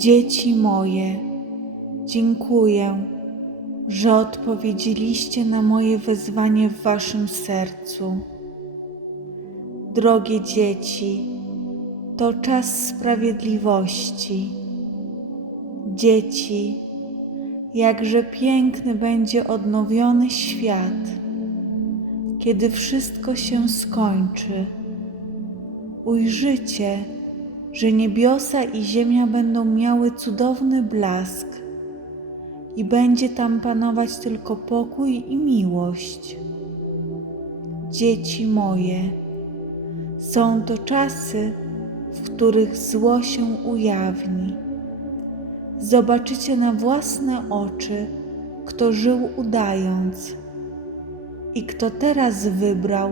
Dzieci moje, dziękuję, że odpowiedzieliście na moje wezwanie w waszym sercu. Drogie dzieci, to czas sprawiedliwości. Dzieci, jakże piękny będzie odnowiony świat, kiedy wszystko się skończy. Ujrzycie, że niebiosa i ziemia będą miały cudowny blask i będzie tam panować tylko pokój i miłość. Dzieci moje, są to czasy, w których zło się ujawni. Zobaczycie na własne oczy, kto żył udając i kto teraz wybrał,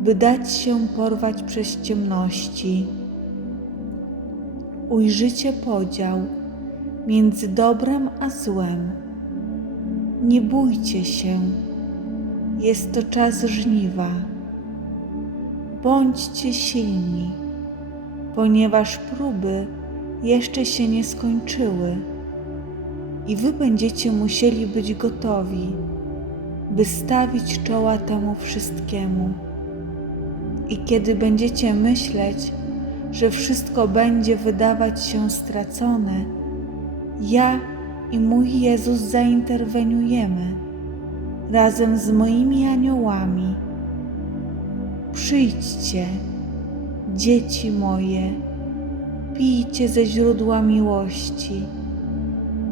by dać się porwać przez ciemności. Ujrzycie podział między dobrem a złem. Nie bójcie się, jest to czas żniwa. Bądźcie silni, ponieważ próby jeszcze się nie skończyły i wy będziecie musieli być gotowi, by stawić czoła temu wszystkiemu. I kiedy będziecie myśleć, że wszystko będzie wydawać się stracone, ja i mój Jezus zainterweniujemy razem z moimi aniołami. Przyjdźcie, dzieci moje, pijcie ze źródła miłości.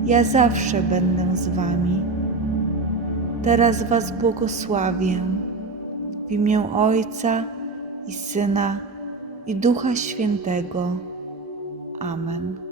Ja zawsze będę z wami. Teraz was błogosławię w imię Ojca i Syna i Ducha Świętego. Amen.